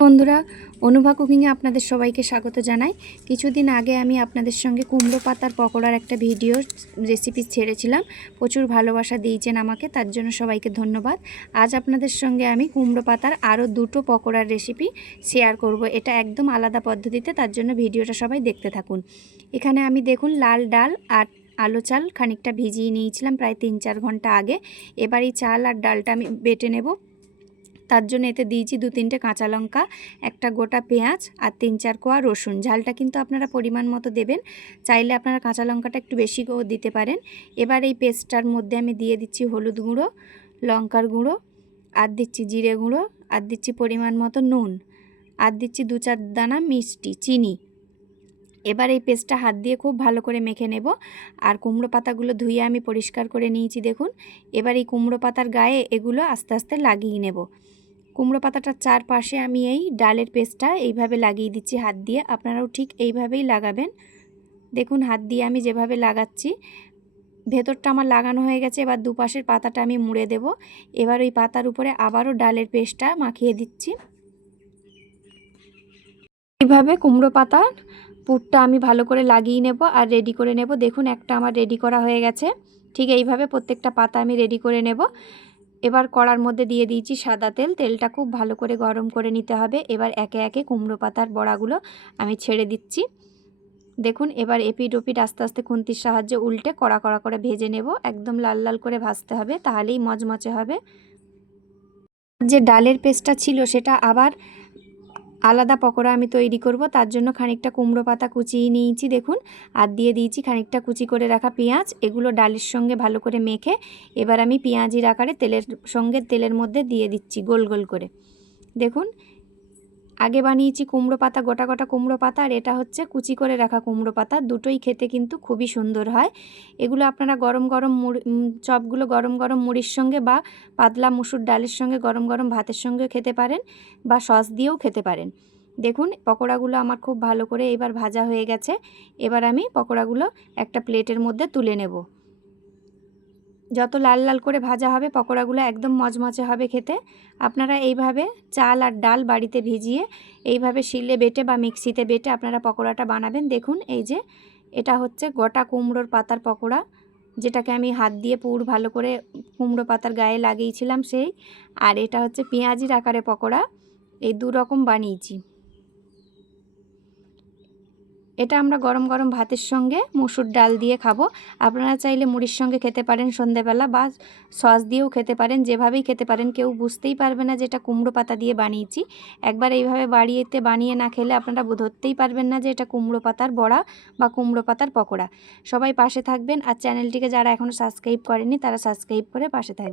বন্ধুরা, অনুভা কুকিংয়ে আপনাদের সবাইকে স্বাগত জানাই। কিছুদিন আগে আমি আপনাদের সঙ্গে কুমড়ো পাতার পকোড়ার একটা ভিডিও রেসিপি ছেড়েছিলাম। প্রচুর ভালোবাসা দিয়েছেন আমাকে, তার জন্য সবাইকে ধন্যবাদ। আজ আপনাদের সঙ্গে আমি কুমড়ো পাতার আরও দুটো পকোড়ার রেসিপি শেয়ার করব। এটা একদম আলাদা পদ্ধতিতে, তার জন্য ভিডিওটা সবাই দেখতে থাকুন। এখানে আমি দেখুন লাল ডাল আর আলো চাল খানিকটা ভিজিয়ে নিয়েছিলাম প্রায় 3-4 ঘন্টা আগে। এবার এই চাল আর ডালটা আমি বেটে নেব। তার জন্য এতে দিয়েছি 2-3টে কাঁচা লঙ্কা, একটা গোটা পেঁয়াজ আর 3-4 কোয়া রসুন। ঝালটা কিন্তু আপনারা পরিমাণ মতো দেবেন, চাইলে আপনারা কাঁচা লঙ্কাটা একটু বেশি দিতে পারেন। এবার এই পেস্টটার মধ্যে আমি দিয়ে দিচ্ছি হলুদ গুঁড়ো, লঙ্কার গুঁড়ো, আর দিচ্ছি জিরে গুঁড়ো, আর দিচ্ছি পরিমাণ মতো নুন, আর দিচ্ছি 2-4 দানা মিষ্টি চিনি। এবার এই পেস্টটা হাত দিয়ে খুব ভালো করে মেখে নেব। আর কুমড়ো পাতাগুলো ধুয়ে আমি পরিষ্কার করে নিয়েছি দেখুন। এবার এই কুমড়ো পাতার গায়ে এগুলো আস্তে আস্তে লাগিয়ে নেব। কুমড়ো পাতাটার চারপাশে আমি এই ডালের পেস্টটা এইভাবে লাগিয়ে দিচ্ছি হাত দিয়ে। আপনারাও ঠিক এইভাবেই লাগাবেন। দেখুন হাত দিয়ে আমি যেভাবে লাগাচ্ছি, ভেতরটা আমার লাগানো হয়ে গেছে। এবার দুপাশের পাতাটা আমি মুড়ে দেব। এবার ওই পাতার উপরে আবারও ডালের পেস্টটা মাখিয়ে দিচ্ছি। এইভাবে কুমড়ো পাতার পুরটা আমি ভালো করে লাগিয়ে নেব আর রেডি করে নেব। দেখুন একটা আমার রেডি করা হয়ে গেছে। ঠিক এইভাবে প্রত্যেকটা পাতা আমি রেডি করে নেব। এবার কড়ার মধ্যে দিয়ে দিয়েছি সাদা তেল। তেলটা খুব ভালো করে গরম করে নিতে হবে। এবার একে একে কুমড়ো পাতার বড়াগুলো আমি ছেড়ে দিচ্ছি। দেখুন এবার এপিট ওপিট আস্তে আস্তে খুন্তির সাহায্যে উল্টে কড়া কড়া করে ভেজে নেব। একদম লাল লাল করে ভাজতে হবে, তাহলেই মচমচে হবে। যে ডালের পেস্টটা ছিল সেটা আবার আলাদা পকোড়া আমি তৈরি করব। তার জন্য খানিকটা কুমড়ো পাতা কুচিয়ে নিয়েছি দেখুন, আর দিয়ে দিয়েছি খানিকটা কুচি করে রাখা পেঁয়াজ। এগুলো ডালের সঙ্গে ভালো করে মেখে এবার আমি পেঁয়াজির আকারে তেলের মধ্যে দিয়ে দিচ্ছি গোল গোল করে। দেখুন আগে বানিয়েছি কুমড়ো পাতা, গোটা গোটা কুমড়ো পাতা, আর এটা হচ্ছে কুচি করে রাখা কুমড়ো পাতা। দুটোই খেতে কিন্তু খুবই সুন্দর হয়। এগুলো আপনারা গরম গরম চপগুলো গরম গরম মুড়ির সঙ্গে বা পাতলা মুসুর ডালের সঙ্গে গরম গরম ভাতের সঙ্গে খেতে পারেন, বা সস দিয়েও খেতে পারেন। দেখুন পকোড়াগুলো আমার খুব ভালো করে এবার ভাজা হয়ে গেছে। এবার আমি পকোড়াগুলো একটা প্লেটের মধ্যে তুলে নেব। যত লাল লাল করে ভাজা হবে পকোড়াগুলো একদম মচমচে হবে খেতে। আপনারা এইভাবে চাল আর ডাল বাড়িতে ভিজিয়ে এইভাবে শিলে বেটে বা মিক্সিতে বেটে আপনারা পকোড়াটা বানাবেন। দেখুন এই যে এটা হচ্ছে গোটা কুমড়োর পাতার পকোড়া, যেটাকে আমি হাত দিয়ে পুর ভালো করে কুমড়ো পাতার গায়ে লাগিয়েছিলাম সেই। আর এটা হচ্ছে পেঁয়াজির আকারে পকোড়া। এই দু রকম বানিয়েছি। এটা আমরা গরম গরম ভাতের সঙ্গে মুসুর ডাল দিয়ে খাবো। আপনারা চাইলে মুড়ির সঙ্গে খেতে পারেন সন্ধেবেলা, বা সস দিয়েও খেতে পারেন, যেভাবেই খেতে পারেন। কেউ বুঝতেই পারবে না যে এটা কুমড়ো পাতা দিয়ে বানিয়েছি। একবার এইভাবে বানিয়ে না খেলে আপনারা ধরতেই পারবেন না যে এটা কুমড়ো পাতার বড়া বা কুমড়ো পাতার পকোড়া। সবাই পাশে থাকবেন, আর চ্যানেলটিকে যারা এখনও সাবস্ক্রাইব করেনি তারা সাবস্ক্রাইব করে পাশে থাকবেন।